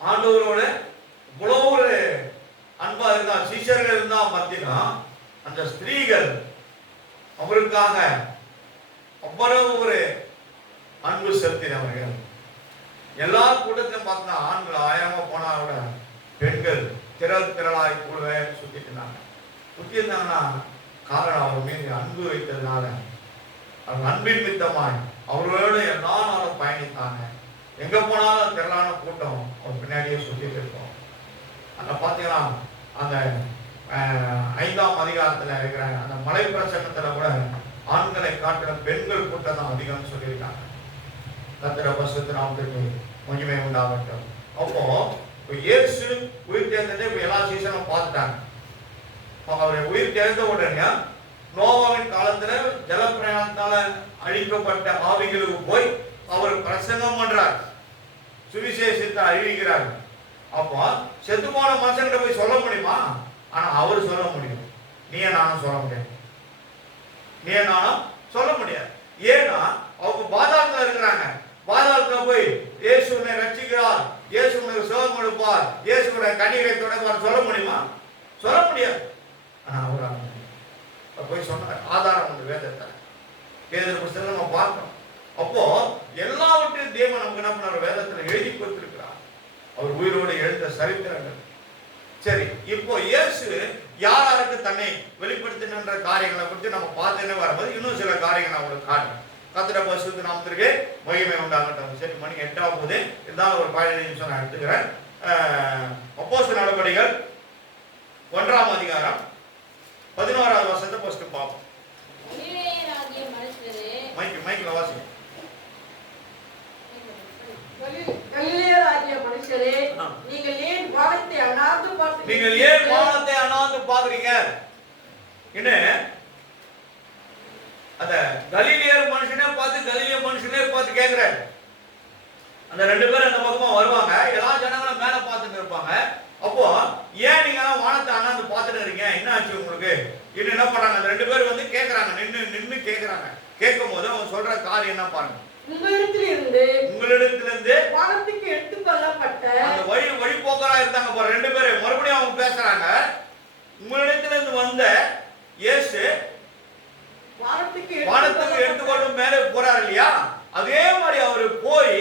ஆண்டவரோட இவ்வளவு ஒரு அன்பா இருந்தா, சீஷர்கள் இருந்தா பார்த்தீங்கன்னா அந்த ஸ்திரீகள் அவருக்காக அவ்வளவு ஒரு அன்பு செலுத்தினவர்கள். எல்லா கூட்டத்திலும் பார்த்தா ஆண்கள் 1000 போனா விட பெண்கள் திரளாய் கூடவே சுத்திட்டு இருந்தாங்க. சுத்தி இருந்தாங்கன்னா காரணம் அவர் மீது அன்பு வைத்ததுனால, அவர் அன்பின் மித்தமாய் அவர்களோட எல்லா நாளும் பயணித்தாங்க. எங்க போனாலும் திரளான கூட்டம் அவர் பின்னாடியே சுத்திட்டு இருக்கோம். அங்க பாத்தீங்கன்னா அந்த 5ஆம் அதிகாரத்துல இருக்கிற அந்த மலை பிரசங்கத்துல கூட ஆண்களை காட்டின பெண்கள் கூட்டம் தான் அதிகம்னு சொல்லியிருக்காங்க. கர்த்தருடைய பரிசுத்த நாமத்திற்கு மகிமை உண்டாகட்டும். அப்போ இயேசு உயிர் தேர்ந்ததை இப்ப எல்லா சீசனும் பார்த்துட்டாங்க. அவரை உயிர் தேர்ந்த உடனே நோவாவின் காலத்துல ஜலப்பிரயாணத்தால அழிக்கப்பட்ட ஆவிகளுக்கு போய் அவர் பிரசங்கம் பண்றார், சுவிசேஷத்தை அறிவிக்கிறார். அப்போ செத்து போன மனுஷன்கிட்ட போய் சொல்ல முடியுமா? ஆனா அவர் சொல்ல முடியும். நீ நானும் சொல்ல முடியாது, நீ நானும் சொல்ல முடியாது. ஏன்னா அவங்க பாதாளத்துல இருக்கிறாங்க. பாதாளத்துல போய் இயேசு உன்னை ரட்சிக்கிறார், இயேசு உனக்கு சுகம் கொடுப்பார், இயேசு உன்னை கண்ணீரை தொடங்குவார் சொல்ல முடியுமா? சொல்ல முடியாது. அவர் போய் சொன்னார். ஆதாரம் உண்டு வேதத்தை, வேத புத்தகத்தை நம்ம பார்க்கணும். அப்போ எல்லாவற்றையும் தேவன் நமக்கு என்ன பண்ணார்? வேதத்துல எழுதி கொடுத்திருக்கிறார். அவர் உயிரோடு எழுந்த சரித்திரங்கள். சரி, இப்போ இயேசு யாருக்கு தன்னை வெளிப்படுத்தின காரியங்களை குறித்து நம்ம பார்த்துன்னே வரும்போது இன்னும் சில காரியங்கள் நான் உங்களுக்கு காட்டுறேன். கர்த்தருடைய பரிசுத்த நாமத்திற்கு மகிமை உண்டாகட்டும். சரி, மணி 8 ஆகுது. இருந்தாலும் ஒரு 15 நிமிஷம் நான் எடுத்துக்கிறேன். அப்போஸ்தலர் நடபடிகள் 1ஆம் அதிகாரம் 11வது வசனத்தை ஃபர்ஸ்ட் பார்ப்போம். மைக்ல வாசிங்க. கலிலேயராகிய மனுஷரே, நீங்கள் ஏன் வானத்தை அண்ணாந்து பார்க்கிறீர்கள்? நீங்கள் ஏன் வானத்தை அண்ணாந்து பார்க்கிறீங்க? என்ன அத கலிலேயர் மனுஷனே பார்த்து கேக்குறாரு. அந்த 2 பேரும் அந்த பக்கமா வருவாங்க. எல்லா ஜனங்களும் மேல பார்த்துட்டு இருப்பாங்க. அப்போ ஏன் நீங்க வானத்தை அண்ணாந்து பார்த்துட்டு இருக்கீங்க? என்ன ஆச்சு உங்களுக்கு? இன்னும் என்ன பண்றாங்க? அந்த 2 பேர் வந்து கேக்குறாங்க. நின்னு கேக்குறாங்க. கேட்கும் போது அவங்க சொல்ற காரியம் என்ன பாருங்க. உங்களிடத்திலிருந்து வானத்துக்கு எடுத்துக்கொள்ளப்பட்ட அந்த வழி போக்கரா இருந்தாங்க பாரு 2 பேரும். மறுபடியும் அவங்க பேசுறாங்க. உங்களிடத்திலிருந்து வந்த இயேசு வானத்துக்கு எடுத்துக்கொண்டு மேலே போறாரு இல்லையா? அதே மாதிரி அவரு போய்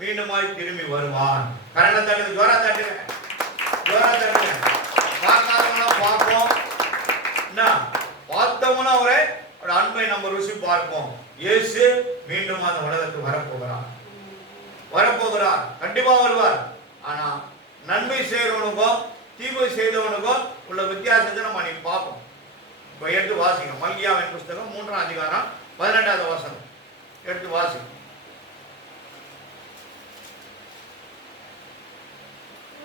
மீண்டுமாய் திரும்பி வருவான். கரண தட்டுங்க, ஜோரா தட்டுங்க. பார்க்காதவங்களா பார்ப்போம். என்ன பார்த்தவங்களா அவரை அன்பை நம்ம ருசி பார்ப்போம். இயேசு மீண்டும் அந்த உலகத்துக்கு வரப்போகிறார். கண்டிப்பா வருவார். ஆனா நன்மை செய்யறவனுக்கோ தீமை செய்தவனுக்கோ உள்ள வித்தியாசத்தை நம்ம நீ பார்ப்போம். இப்போ எடுத்து வாசிங்க. மல்கியாவின் புஸ்தகம் 3ஆம் அதிகாரம் 18வது வசனம் எடுத்து வாசிங்க.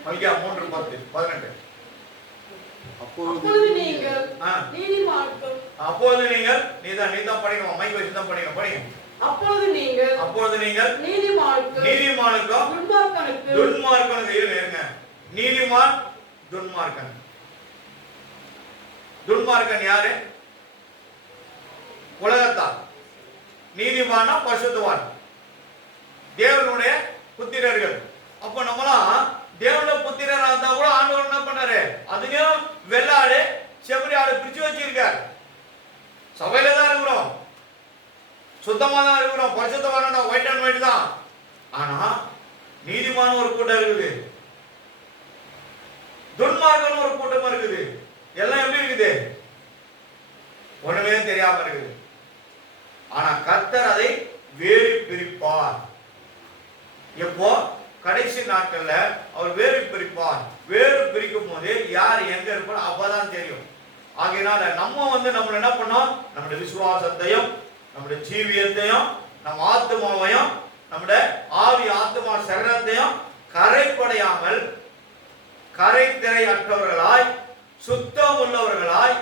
மல்கியா 3:10-18. அப்பொழுது நீங்கள் நீதிமானுக்கும் நீதான் படிக்கணும். மைக் வச்சு தான் படிக்கணும். அப்பொழுது நீங்கள் நீதிமானுக்கும் துன்மார்க்கனுக்கு இருங்க. நீதிமான் துன்மார்க்கன் யாரு? உலகத்தார். நீதிமானா பரிசுத்தவான், தேவனுடைய புத்திரர்கள். அப்ப நம்மளாம் தேவனுடைய புத்திரரா இருந்தா கூட ஆண்டவர் என்ன பண்ணாரு? அதுலயும் வெள்ளாடு செம்மறி ஆடு பிரிச்சு வச்சிருக்காரு. சபையில தான் இருக்கிறோம், சுத்தமா தான் இருக்கிறோம், பரிசுத்தவான ஒயிட் அண்ட் ஒயிட் தான். ஆனா நீதிமான ஒரு கூட்டம் இருக்குது, துன்மார்க்கன் ஒரு கூட்டம் இருக்குது. எல்லாம் எப்படி இருக்குது? ஒண்ணுமே தெரியாம இருக்குது. ஆனா கர்த்தர் அதை வேறு பிரிப்பார். எப்போ? கடைசி நாட்கள்ல அவர் வேறு பிரிப்பார். வேறு பிரிக்கும் போது யார் எங்க இருப்பார் அப்பதான் தெரியும். ஆகையினால நம்ம நம்ம என்ன பண்ணோம்? நம்முடைய விசுவாசத்தையும் நம்முடைய ஜீவியத்தையும் நம் ஆத்மாவையும் நம்முடைய ஆவி ஆத்மா சரீரத்தையும் கரைப்படையாமல் கரைத்திரை அற்றவர்களாய் சுத்தம் உள்ளவர்களாய்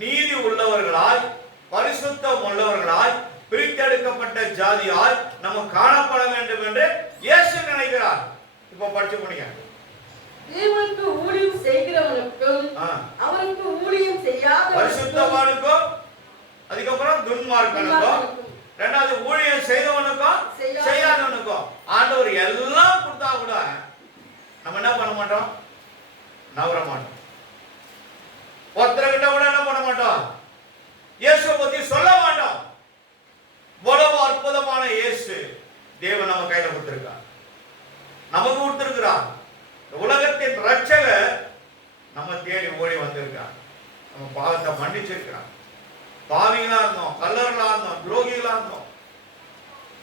நீதி உள்ளவர்களாய் பரிசுத்தம் உள்ளவர்களாய் பிரித்தெடுக்கப்பட்ட ஜாதியாய் நம்ம காணப்பட வேண்டும் என்று இயேசு நினைக்கிறார். இப்ப படிச்சு முடிங்க. தேவனுக்கு ஊழியம் செய்கிறவனுக்கும் அவருக்கு ஊழியம் செய்யாத பரிசுத்தவானுக்கும் அதுக்கப்புறம் துன்மார்க்கனுக்கும் இரண்டாவது ஊழியம் செய்தவனுக்கும் செய்யாதவனுக்கும் ஆண்டவர் எல்லாம் கொடுத்தா கூட நம்ம என்ன பண்ண மாட்டோம்? நவர மாட்டோம். ஒருத்தர்கிட்ட கூட என்ன பண்ண மாட்டோம்? இயேசுவை பத்தி சொல்ல மாட்டோம். இவ்வளவு அற்புதமான இயேசு தேவன் நம்ம கையில கொடுத்திருக்கார், நமக்கு கொடுத்திருக்கிறார். உலகத்தின் ரட்சகர் நம்ம தேடி ஓடி வந்திருக்கார். நம்ம பாவத்தை மன்னிச்சிருக்கிறார். பாவிகளா இருந்தோம், கல்லர்களா இருந்தோம், துரோகிகளா இருந்தோம்,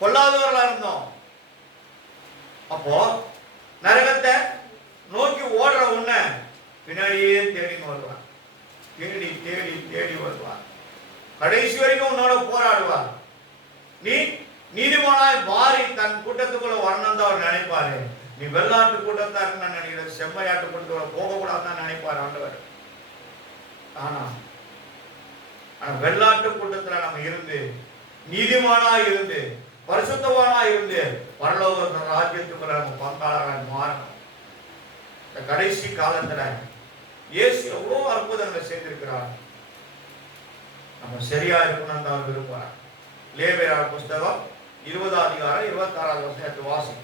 கொல்லாதவர்களா இருந்தோம். அப்போ நரகத்தை நோக்கி ஓடுற உன்ன பின்னாடியே தேடி வருவார். தேடி தேடி தேடி வருவார். கடைசி வரைக்கும் உன்னோட போராடுவார். நீ நீதிமானாய் மாறி தன் கூட்டத்துக்குள்ள வரணும் தான் அவர் நினைப்பாரு. நீ வெள்ளாட்டு கூட்டத்தாரு நினைக்கிற, செம்மையாட்டு கூட்டத்துக்குள்ள போக கூடாதுன்னு நினைப்பாரு ஆண்டவர். ஆனா வெள்ளாட்டு கூட்டத்துல நம்ம இருந்து நீதிமானா இருந்து பரிசுத்தவானா இருந்து பரலோக ராஜ்யத்துக்குள்ள நம்ம பங்காளராக மாறணும். இந்த கடைசி காலத்துல இயேசு எவ்வளவு அற்புதங்களை செய்திருக்கிறார். நம்ம சரியா இருக்கணும் தான் விரும்புறார். லேவியரார் புஸ்தகம் 20ஆம் அதிகாரம் 26வது வசனத்தை வாசிங்க.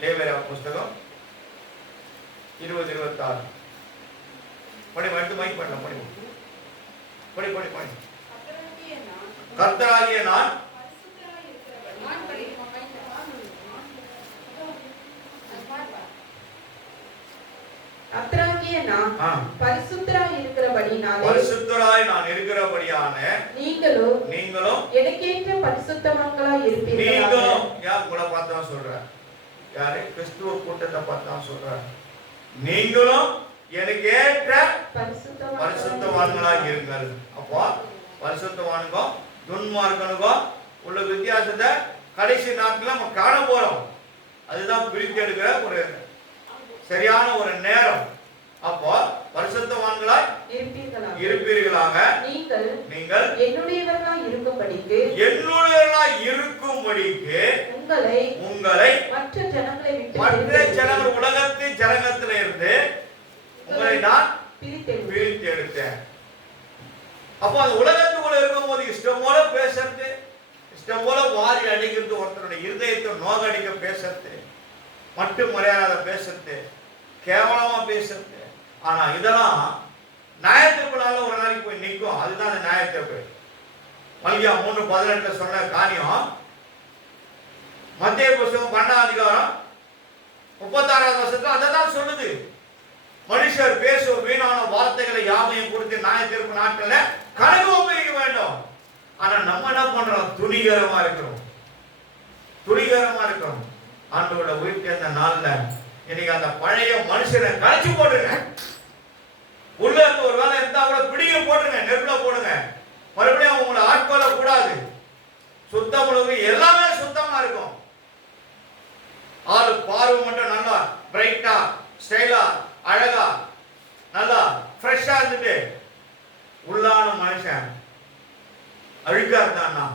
லேவியர் புஸ்தகம் 20:26. படி வந்து மைக் பண்ணலாம். படி படி படி படி. கர்த்தராகிய நான் கர்த்தராகிய நான் பரிசுத்தராய் இருக்கிறபடியானே பரிசுத்தராய் நான் இருக்கிறபடியான நீங்களும் எனக்கேற்ற பரிசுத்தவான்களாய் இருப்பீர்கள். நீங்களும் யார் உங்களை பார்த்தா சொல்றேன், யாரு கிறிஸ்துவ கூட்டத்தை பார்த்தா சொல்றேன், நீங்களும் எனக்கு ஏற்ற பரிசுத்தவான்களாக இருங்கள். அப்போ பரிசுத்தவானுக்கும் துன்மார்க்கனுக்கும் உள்ள வித்தியாசத்தை கடைசி நாட்கள் நம்ம காண போறோம். அதுதான் பிரித்து எடுக்கிற ஒரு சரியான ஒரு நேரம். அப்போ பரிசுத்தவான்களாய் இருப்பீர்களாக நீங்கள் என்னுடையவர்களாய் இருக்கும்படிக்கு உங்களை மற்ற ஜனங்கள் உலகத்தின் ஜனங்கத்தில இருந்து உங்களை நான் பிரித்து எடுத்தேன். அப்போ அந்த உலகத்துக்குள்ள இருக்கும்போது இஷ்டம் போல பேசுறது, இஷ்டம் போல வாரி அடிக்கிறது, ஒருத்தருடைய இருதயத்தை நோகடிக்க பேசுறது, மட்டும் மரியாதை பேசுறது, கேவலமா பேசுறது. ஆனா இதெல்லாம் நியாயத்திற்குள்ளால ஒரு நாளைக்கு போய் நிற்கும். அதுதான் அந்த நியாயத்திற்கு. மல்கியா 3:18 சொன்ன காரியம் மத்தேயு புஸ்தகம் 12ஆம் அதிகாரம் 36வது வசனத்துல அதான் சொல்லுது. மனுஷர் பேசும் வீணான வார்த்தைகளை யாவையும் குறித்து நியாயத்திற்கு நாட்கள்ல கணக்கு ஒப்புவிக்க வேண்டும். ஆனா நம்ம என்ன பண்றோம்? துணிகரமா இருக்கிறோம். ஆண்டவரோட உயிர்த்தெழுந்த நாள்ல இன்னைக்கு அந்த பழைய மனுஷனை கழிச்சு போட்டுருங்க. உள்ள இருந்து ஒரு வேலை இருந்தா கூட பிடிக்க போட்டுருங்க, நெருப்புல போடுங்க. மறுபடியும் உங்களை ஆட்கொள்ள கூடாது. சுத்தம் எல்லாமே சுத்தமா இருக்கும். ஆளு பார்வை மட்டும் நல்லா பிரைட்டா ஸ்டைலா அழகா நல்லா ஃப்ரெஷ்ஷா இருந்துட்டு உள்ளான மனுஷன் அழுக்கா இருந்தான்னா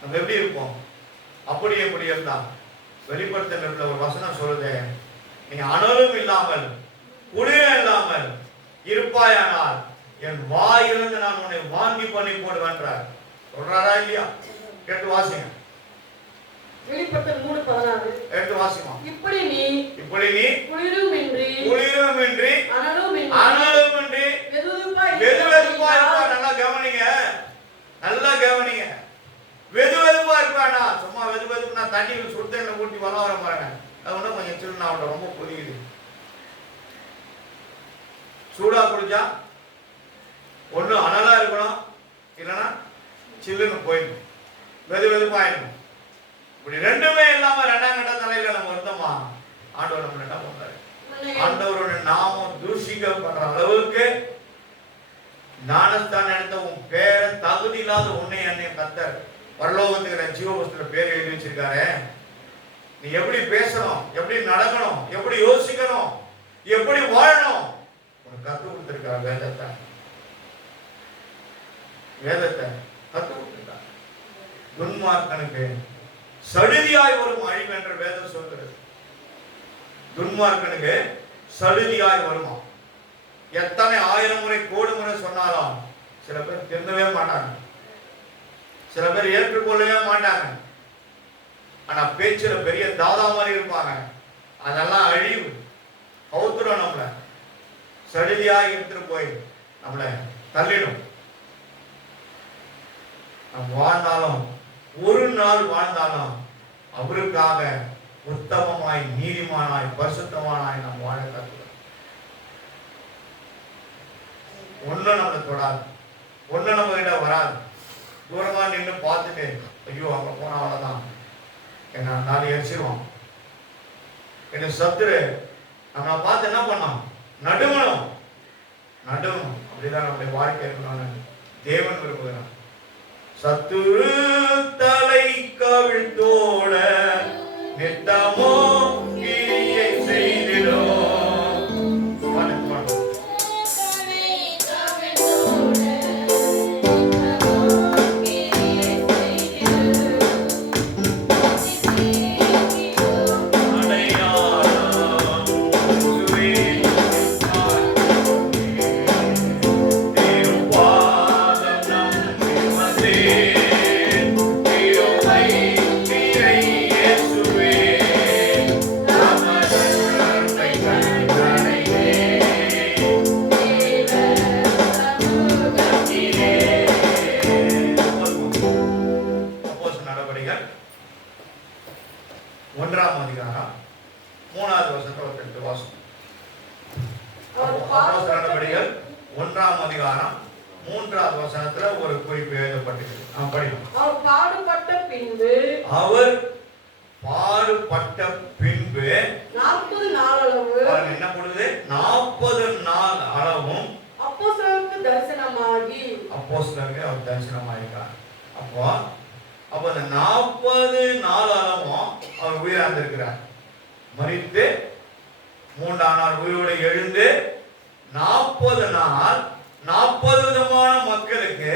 நம்ம எப்படி இருப்போம்? அப்படி எப்படி இருந்தா வெளிப்படுத்த ஒரு வசனம் சொல்லுது, நீ அனலும் இல்லாமல் குளிரும் இல்லாமல் இருப்பாயானால் என் வாயிலிருந்து நான் உன்னை வாங்கி பண்ணி போடுவேன்றார். சொல்றாரா இல்லையா? கேட்டு வாசிங்க. வெளிப்படுத்த 3:16 கேட்டு வாசிமா. இப்படி நீ குளிருமின்றி அனலுமின்றி வெதுவெதுப்பாய் நல்லா கவனிங்க, நல்லா கவனிங்க. வெதுவெதுப்பா இருப்பானா? சும்மா வெதுவெதுப்புனா தண்ணியில் சுடுதண்ண ஊட்டி வர பாருங்க. அது ஒன்றும் கொஞ்சம் சின்ன ரொம்ப புரியுது. சூடா குடிச்சா ஒண்ணு அனலா இருக்கணும், இல்லைன்னா சில்லுன்னு போயிடும், வெதுவெதுப்பாயிடும். இப்படி ரெண்டுமே இல்லாம ரெண்டாம் கட்ட தலையில நம்ம இருந்தோமா, ஆண்டவர் நம்ம என்ன பண்றாரு? ஆண்டவரோட நாமம் தூஷிக்கப்படுற அளவுக்கு ஞானஸ்தானம் எடுத்த உன் பேர தகுதி இல்லாத உன்னை என்னை கத்தர் பரலோகத்துக்கு ஜீவபுஸ்தகத்துல பேர் எழுதி வச்சிருக்காரு. நீ எப்படி பேசணும், எப்படி நடக்கணும், எப்படி யோசிக்கணும், எப்படி வாழணும் உனக்கு கத்து கொடுத்திருக்காரு. வேதத்தை கத்து கொடுத்திருக்காரு. துன்மார்க்கனுக்கு சடுதியாய் வரும் அழிவு என்ற வேதம் சொல்கிறது. துன்மார்க்கனுக்கு சடுதியாய் வருமா? எத்தனை 1000 முறை கோடி முறை சொன்னாலும் சில பேர் திருந்தவே மாட்டாங்க, சில பேர் ஏற்றுக்கொள்ளவே மாட்டாங்க. ஆனா பேச்சுல பெரிய தாதா மாதிரி இருப்பாங்க. அதெல்லாம் அழிவு கவுத்துரும், நம்மள சடுதியாக எடுத்துட்டு போய் நம்மள தள்ளிடும். நம் வாழ்ந்தாலும் ஒரு நாள் வாழ்ந்தாலும் அவருக்காக உத்தமமாய் நீதிமானாய் பரிசுத்தமானாய் நாம் வாழ கற்றுக்கிறோம். ஒண்ணு நம்மளை தொடாது, ஒண்ணு நம்ம கிட்ட வராது. தூரமா நின்று பார்த்துட்டு ஐயோ அங்க போனா அவ்வளவுதான், என்ன நாலு எரிச்சிருவோம், என்ன சத்துரு நம்ம பார்த்து என்ன பண்ணோம்? நடுங்கணும். அப்படிதான் நம்முடைய வாழ்க்கை இருக்கணும்னு தேவன் விரும்புகிறான். சத்துரு தலை கவிழ்த்தோட நித்தமோ கிரியை செய்திடும். அதிகாரம் 3வது வசனத்துல ஒரு குறிப்பு எழுதப்பட்டிருக்கு. படிக்கணும். அவர் பாடுபட்ட பின்பு அவர் பாடுபட்ட பின்பு 40 நாளளவு என்ன கொடுக்குது? 40 நாள் அளவும் அப்போஸ்தலருக்கு தரிசனமாகி அப்போஸ்தலருக்கு அவர் தரிசனமாயிருக்கார். அப்போ அந்த 40 நாள் அளவும் அவர் உயிராந்திருக்கிறார். மரித்து 3ஆம் நாள் உயிரோடு எழுந்து 40 நாள் 40 விதமான மக்களுக்கு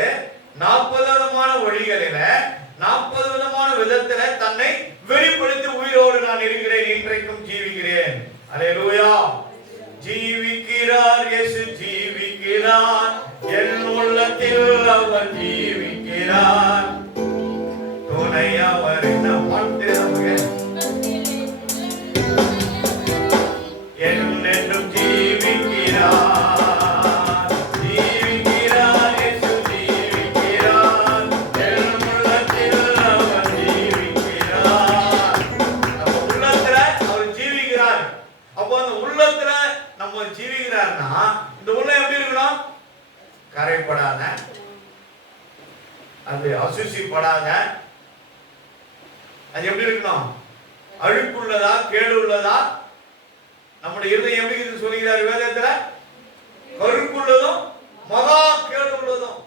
40 விதமான வழிகளில 40 விதமான விதத்துல தன்னை வெளிப்படுத்தி உயிரோடு நான் இருக்கிறேன், இன்றைக்கும் ஜீவிக்கிறேன். அல்லேலூயா. ஜீவிக்கிறார், இயேசு ஜீவிக்கிறார், என் உள்ளத்தில் அவர் ஜீவிக்கிறார். துணை அவர் என்ன பாட்டு நமக்கு? என்னென்றும் ஜீவிக்கிறார், ஜீவிக்கிறார், இயேசு ஜீவிக்கிறார், என் உள்ளத்தில் அவர் ஜீவிக்கிறார். நம்ம உள்ளத்துல அவர் ஜீவிக்கிறார். அப்போ அந்த உள்ளத்துல நம்ம ஜீவிக்கிறார்னா இந்த உள்ளம் எப்படி இருக்கணும்? கரைப்படாத, அது அசுசிப்படாத, அது எப்படி இருக்கணும்? அழுக்குள்ளதா கேடு உள்ளதா? நம்முடைய இருதயம் எப்படி இருக்கு சொல்லுகிறார் வேதத்துல? கருக்குள்ளதும் மகா கேடு உள்ளதும்.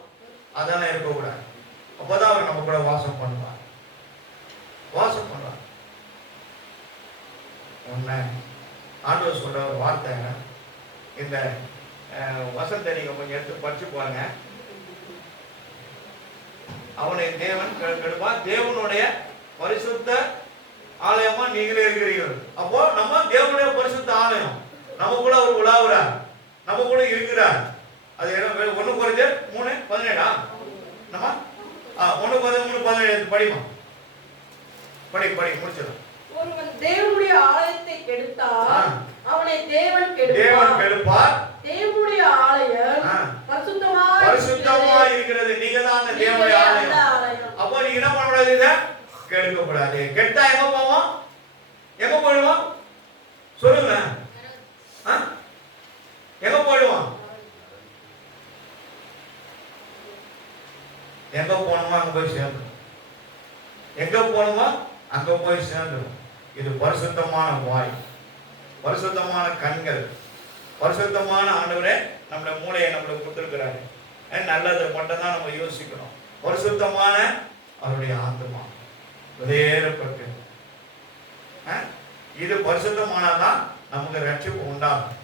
அதெல்லாம் இருக்கக்கூடாது. அப்பதான் அவர் நம்ம கூட வாசம் பண்ணுவார். வாசம் பண்ணுவார். ஒண்ணு ஆண்டவர் சொல்ற ஒரு வார்த்தை, இந்த வசனத்தை நீங்க கொஞ்சம் எடுத்து படிச்சு பாருங்க. அவனை தேவன் கெடுப்பார், தேவனுடைய பரிசுத்த ஆலயமா நீங்களே இருக்கிறீர்கள். அப்போ நம்ம தேவனுடைய பரிசுத்த ஆலயம், நம்ம கூட அவர் உலாவுறார், நம்ம கூட இருக்கிறார். அது 1 கொரிந்தியர் 3:17 நம்ம 1 கொரிந்தியர் 3:17 படிமா. படி முடிச்சிடலாம். ஒருவன் தேவனுடைய ஆலயத்தை கெடுத்தால் அவனை தேவன் கெடுப்பார். தேவனுடைய ஆலயம் பரிசுத்தமாய் இருக்கிறது. நீங்க தான் அந்த தேவனுடைய ஆலயம். அப்போ நீங்க என்ன பண்ணக்கூடாது? இதை கெடுக்கக்கூடாது. கெட்டா எங்க போவோம்? எங்க போயிடுவோம்? சொல்லுங்க. எங்க போயிடுவோம்? எங்க போனோமோ அங்க போய் சேர்ந்துடும். எங்க போனோமோ அங்க போய் சேர்ந்துடும். இது பரிசுத்தமான வாய், பரிசுத்தமான கண்கள், பரிசுத்தமான ஆண்டவரே நம்மளுடைய மூளையை நம்மளுக்கு கொடுத்திருக்கிறாரு. நல்லது மட்டும் தான் நம்ம யோசிக்கணும். பரிசுத்தமான அவருடைய ஆத்மா வெளியேறப்பட்டு இது பரிசுத்தமானதான் நமக்கு ரட்சிப்பு உண்டாகும்.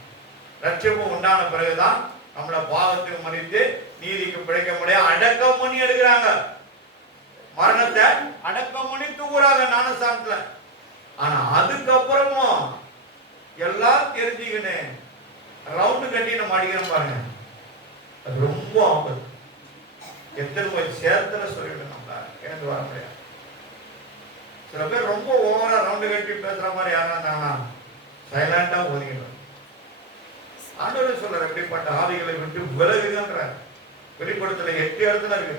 ரட்சிப்பு உண்டான பிறகுதான் நம்மள பாவத்துக்கு மன்னித்து நீதிக்கு பிழைக்க முடியாது. அடக்கம் பண்ணி எடுக்கிறாங்க, மரணத்தை அடக்கம் பண்ணி தூக்குறாங்க ஞானஸ்தானத்துல. ஆனா அதுக்கப்புறமும் எல்லாம் தெரிஞ்சுக்கின்னு ரவுண்டு கட்டி நம்ம அடிக்கிறோம் பாருங்க, அது ரொம்ப ஆபத்து. எத்தனை போய் சேர்த்துல சொல்லிவிட்டு நம்மளால எழுந்து வர முடியாது. சில பேர் ரொம்ப ஓவரா ரவுண்டு கட்டி பேசுற மாதிரி யாரா இருந்தாங்கன்னா சைலண்டா ஒதுங்கிடும். ஆண்டவர் சொல்ற எப்படிப்பட்ட ஆவிகளை விட்டு விலகுங்கிறார். வெளிப்படுத்தல 8 இடத்துல இருக்கு.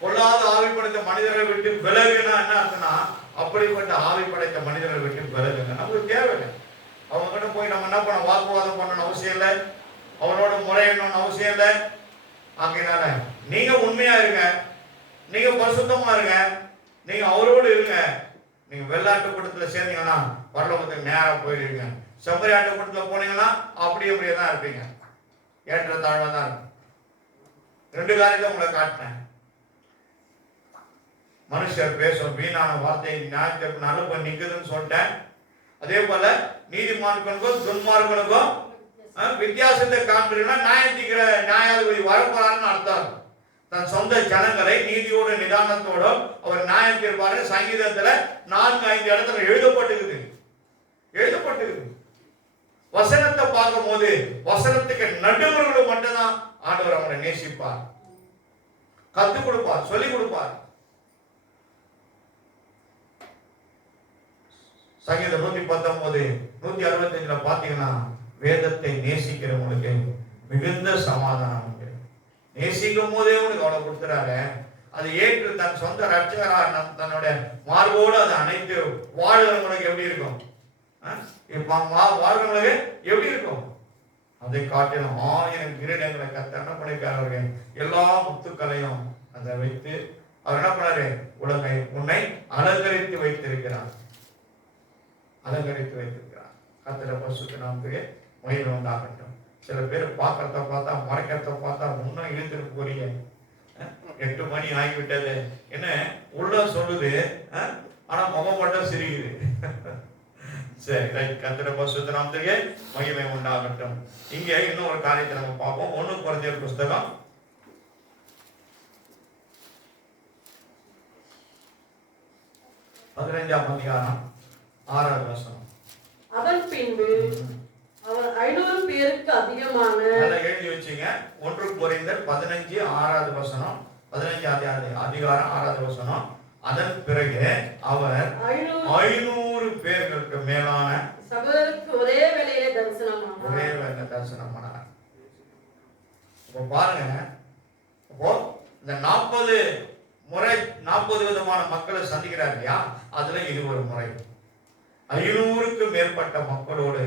பொல்லாத ஆவி படைத்த மனிதர்களை விட்டு விலகுனா என்ன அர்த்தம்னா, அப்படிப்பட்ட ஆவி படைத்த மனிதர்களை விட்டு விலகுங்க. நமக்கு தேவையில்லை. அவங்க கிட்ட போய் நம்ம என்ன பண்ண வாக்குவாதம் பண்ணணும் அவசியம் இல்லை, அவனோட முறையிடணும்னு அவசியம் இல்லை. ஆகையினால நீங்க உண்மையா இருங்க, நீங்க பரிசுத்தமா இருங்க, நீங்க அவரோடு இருங்க. நீங்க வெள்ளாட்டு கூட்டத்துல சேர்ந்தீங்கன்னா பரலோகத்துக்கு நேரா போயிடுவீங்க. செம்மறி ஆட்டு கூட்டத்துல போனீங்கன்னா அப்படியே தான் இருப்பீங்க. ஏற்ற தாழ்வா தான் இருக்கும். 2 காரியத்தை உங்களை காட்டினேன். மனுஷர் பேசும் வீணான வார்த்தை நியாயத்தை நல்ல நிக்குதுன்னு சொல்லிட்டேன். அதே போல நீதிமான்களுக்கும் துன்மார்களுக்கும் வித்தியாசத்தை காண்பீங்கன்னா நியாயத்திக்கிற நியாயாதிபதி வரப்போறாருன்னு அர்த்தம். தன் சொந்த ஜனங்களை நீதியோட நிதானத்தோட அவர் நியாயம் தீர்ப்பாரு. சங்கீதத்துல 4-5 இடத்துல எழுதப்பட்டிருக்கு. வசனத்தை பார்க்கும் போது வசனத்துக்கு நடுவர்கள் மட்டும்தான் ஆண்டவர் அவங்களை நேசிப்பார், கத்துக் கொடுப்பார், சொல்லிக் கொடுப்பார். சங்கீதம் 119-165 பாத்தீங்கன்னா வேதத்தை நேசிக்கிறவங்களுக்கு மிகுந்த சமாதானம் உண்டு. நேசிக்கும் போதே உனக்கு அவ்வளவு கொடுத்துறாரு. அதை ஏற்று தன் சொந்த ரட்சகரா தன்னோட மார்போடு அதை அனைத்து வாழ்கிறவங்களுக்கு எப்படி இருக்கும்? வாழ்கிறவங்களுக்கு எப்படி இருக்கும்? அதை காட்டிலும் 1000 கிரீடங்களை கர்த்தர் என்ன பண்ணிருக்காரு? எல்லா முத்துக்களையும் அதை வைத்து அவர் என்ன பண்ணாரு? உன்னை அலங்கரித்து வைத்திருக்கிறார். அலங்கரித்து வைத்திருக்கிறார். கர்த்தர் பரிசுத்த நாமத்துக்கு மகிமை உண்டாகட்டும். சில பேர் பார்க்கறத பார்த்தா, மறைக்கிறத பார்த்தா இன்னும் இழுத்துட்டு போறீங்க. 8 மணி ஆகிவிட்டது என்ன உள்ள சொல்லுது, ஆனா முகம் மட்டும் சிரிக்குது. சரி, கர்த்தர் பரிசுத்த நாமத்துக்கு மகிமை உண்டாகட்டும். இங்க இன்னும் ஒரு காரியத்தை நம்ம பார்ப்போம். 1 கொரிந்தியர் புஸ்தகம் 15ஆம் அதிகாரம் 6வது வசனம். அதன் பின்பு அவர் 500 பேருக்கு அதிகமான, அதை எழுதி வச்சுங்க. 1 கொரிந்தியர் 15 6வது வசனம், 15ஆம் அதிகாரம் 6வது வசனம். அதன் பிறகு அவர் 500 பேர்களுக்கு மேலான சகோதரருக்கு ஒரே வேளையிலே தரிசனமானார். ஒரே வேளையில தரிசனமானார். இப்போ பாருங்க, அப்போ இந்த 40 முறை 40 விதமான மக்களை சந்திக்கிறார் இல்லையா? அதுல இது ஒரு முறை. 500க்கு மேற்பட்ட மக்களோடு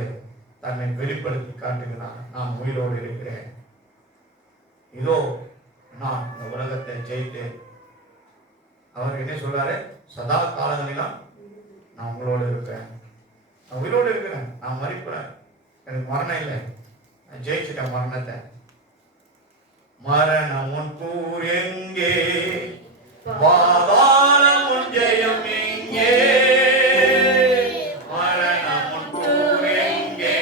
தன்னை வெளிப்படுத்தி காட்டுகிறார். நான் உயிரோடு இருக்கிறேன், இதோ நான் இந்த உலகத்தை ஜெயித்து, அவர் என்ன சொல்றாரு? சதா காலங்களிலும் நான் உங்களோடு இருக்கிறேன், நான் உயிரோடு இருக்கிறேன், நான் மறிக்கிறேன், எனக்கு மரணம் இல்லை, நான் ஜெயிச்சிட்டேன் மரணத்தை. மரணம் உன் கூர் எங்கே, பாதாளம் உன் ஜெயம் எங்கே? மரணம் உன் கூர் எங்கே,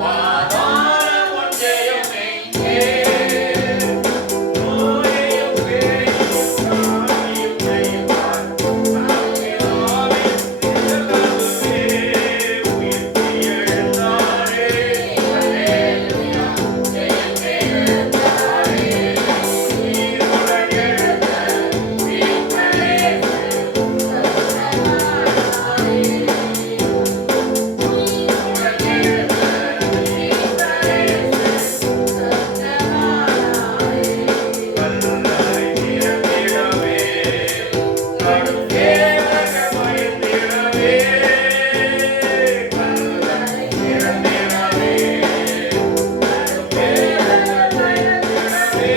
பாதாளம் உன் ஜெயம் எங்கே? நோயையும் பேயையும் சாவியும் ஜெயிப்பார், நம்மிலாவின் திரளாகவே உயிர்த்து எழுந்தாரே. அல்லேலூயா, ஜெயமே எழுந்தாரே. உயிருடன் எழுந்த மீட்பரே, சத்தமானாரே. உயிருடன் எழுந்த மீட்பரே, சத்தமானாரே. கல்லறை திறந்திடவே, கடும் தேவர்கள் பயந்திடவே, கல்லறை திறந்திடவே, கடும் தேவர்கள் பயந்திடவே,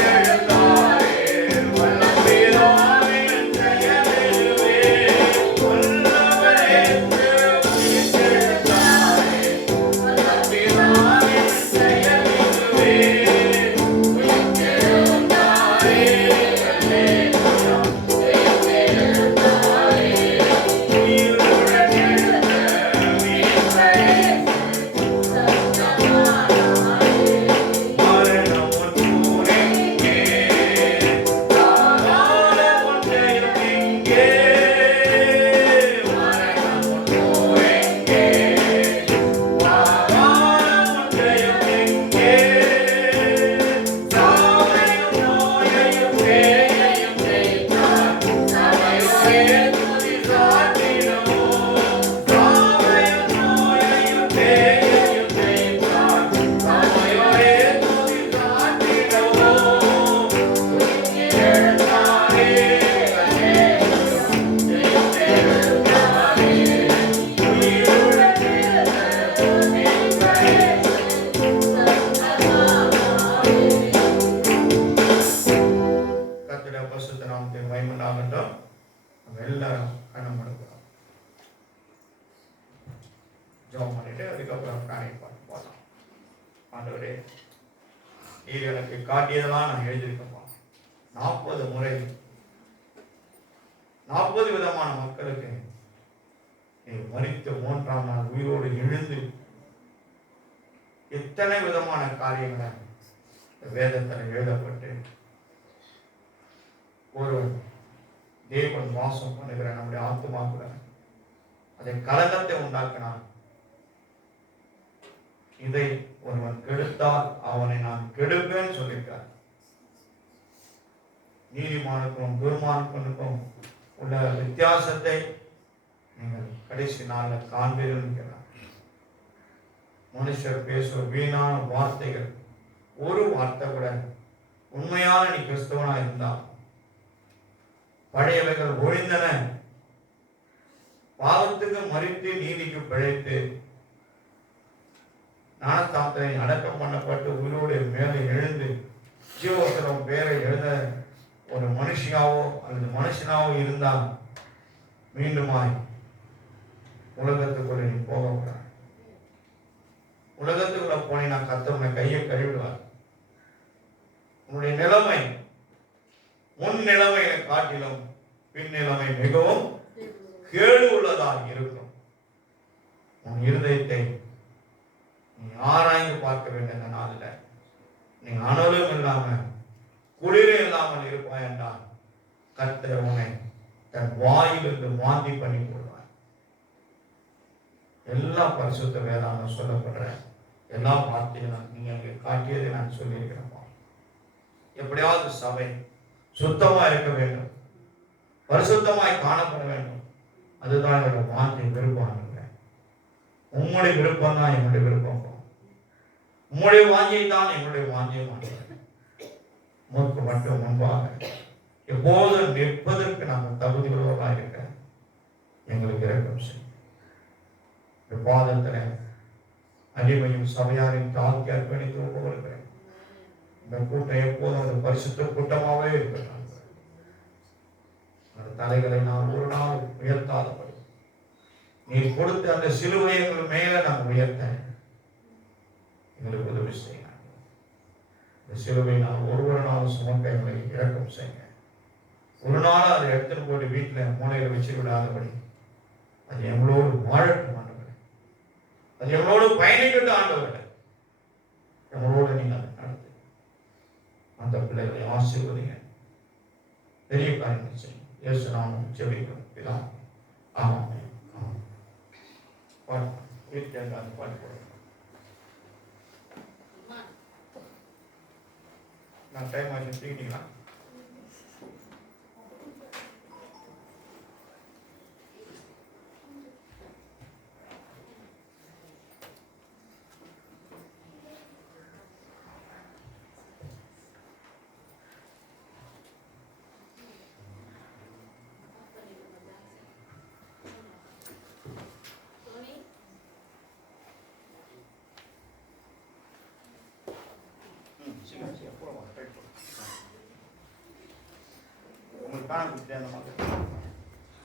உயிர்த்தெழுந்தாரே, வல்லம் பிதாவின் ஜெயமெதுவே, வல்லவர் இயேசு உயிர்த்தெழுந்தாரே, வல்லம் பிதாவின் ஜெயமெதுவே, உயிர்த்தெழுந்தாரே. அல்லேலூயா, ஜெயமெழுந்தாரே. உயிருடன் எழுந்த மீட்பரே, சத்தமானாரே. மரணம் உன் கூர் எங்கே, பாதாளம் உன் ஜெயம் எங்கே? மரணம் உன் கூர் எங்கே, பாதாளம் உன் ஜெயம் எங்கே? சாவையும் நோயையும் பேயையும் ஜெயித்தார், சபையோரே துதி சாற்றிடுவோம். சாவையும் நோயையும் பேயையும் ஜெயித்தார், சபையோரே துதி சாற்றிடுவோம். உயிர்த்தெழுந்தாரே, அல்லேலூயா, ஜெயமெழுந்தாரே. உயிருடன் எழுந்த மீட்பரே, சத்தமானாரே. கர்த்தருடைய பரிசுத்த நாமத்துக்கு மகிமை உண்டாகட்டும். நம்ம எல்லாரும் கண்ணை மூடுகிறோம். ஜெபம் பண்ணிட்டு அதுக்கப்புறம் காணிக்கை பாட்டு போடலாம். ஆண்டவரே, நீர் எனக்கு காட்டியதெல்லாம் நான் எழுதியிருக்கப்பா. 40 முறை 40 விதமான மக்களுக்கு நீர் மரித்து 3ஆம் நாள் உயிரோடு எழுந்து எத்தனை விதமான காரியங்களை வேதத்தில் எழுதப்பட்டு ஒருவன் தேவன் வாசம் பண்ணுகிற நம்முடைய ஆத்துமாக்குள்ள அதை கலகத்தை உண்டாக்கினான். இதை ஒருவன் கெடுத்தால் அவனை நான் கெடுப்பேன்னு சொல்லியிருக்கார். நீதிமானுக்கும் துர்மானுக்கும் உள்ள வித்தியாசத்தை நீங்கள் கடைசி நாளில் காண்பீர்கள் என்கிறார். மனுஷர் பேசுகிற வீணான வார்த்தைகள், ஒரு வார்த்தை கூட உண்மையான நீ கிறிஸ்தவனா இருந்தால், பழையவைகள் ஒழிந்தன, புதியவைகள் உண்டாகும். 1 கொரிந்தியர் 15 6வது வசனம். 1 கொரிந்தியர் 15 6வது வசனம். அதன் பின்பு அவர் 500 பேருக்கு அதிகமான, சகோதரருக்கு ஒரே வேளையிலே தரிசனமானார். 500 பேர்களுக்கு மேலான, பாவத்துக்கு மரித்து நீதிக்கு பிழைத்து ஞானஸ்தானத்தை அடக்கம் பண்ணப்பட்டு உயிரோடு மேலே எழுந்து ஜீவோத்தரம் பேரை எழுத ஒரு மனுஷியாவோ அல்லது மனுஷனாவோ இருந்தால் மீண்டுமாய் உலகத்துக்குள்ள நீ போகக்கூடாது. உலகத்துக்குள்ள போனீங்கன்னா கர்த்தர் கையை கழுவிடுவார். உன்னுடைய நிலைமை முன் நிலைமையை காட்டிலும் பின் நிலைமை மிகவும் கேடு உள்ளதாக இருக்கும். உன் இருதயத்தை நீ ஆராய்ந்து பார்க்க வேண்டிய நாளில் நீ அனலும் இல்லாம குளிரும் இல்லாமல் இருப்பாய் என்றால் கர்த்தர் உன்னை தன் வாயிலிருந்து வாந்தி பண்ணி கொள்வார். எல்லா பரிசுத்த வேதாகம் சொல்லப்படுற எல்லா வார்த்தையும் நீங்க அங்கே காட்டியதை நான் சொல்லியிருக்கிறேன். எப்படியாவது சபை சுத்தமா இருக்க வேண்டும், பரிசுத்தமாய் காணப்பட வேண்டும். அதுதான் என்னோட வாஞ்சை விருப்பம். உங்களுடைய விருப்பம் தான் என்னுடைய விருப்பம். உங்களுடைய வாஞ்சை தான் எங்களுடைய வாஞ்சை மாற்ற மூக்கு மட்டும் முன்பாக எப்போதும் நிற்பதற்கு நாங்கள் தகுதி உள்ளவர்களாக இருக்க எங்களுக்கு இரக்கம் செய்யும். பாதத்தில் அடிமையும் சபையாரின் தாக்கி அர்ப்பணித்து ஒப்புக்கொள்கிறேன். இந்த கூட்டம் எப்போதும் ஒரு பரிசுத்த கூட்டமாகவே இருக்கிறாங்க. அந்த தலைகளை நான் ஒரு நாள் உயர்த்தாதபடி நீ கொடுத்த அந்த சிலுவை எங்கள் மேல நான் உயர்த்த எங்களுக்கு உதவி செய்ய. இந்த சிலுவை நான் ஒரு நாள் சுமக்க எங்களை இரக்கம் செய்ய. ஒரு நாள் அதை எடுத்துட்டு போட்டு வீட்டில் மூலையில வச்சு விடாதபடி அது எங்களோடு வாழட்டும் ஆண்டவரே. அது எங்களோடு பயணிக்கட்டும் ஆண்டவரே. எங்களோடு நீங்க அதை நடத்து. அந்த பிள்ளைகளை ஆசீர்வதிங்க. பெரிய காரியங்கள் செய்யும். இயேசு நாமம் ஜெபிக்கிறோம் பிதாவே. ஆமென். பாட்டு வீட்டுக்கு அந்த பாட்டு போடுறேன். நான் டைம் ஆச்சு தூக்கிட்டீங்களா? உங்களுக்கு காண கொடுத்தேன் அந்த மாதிரி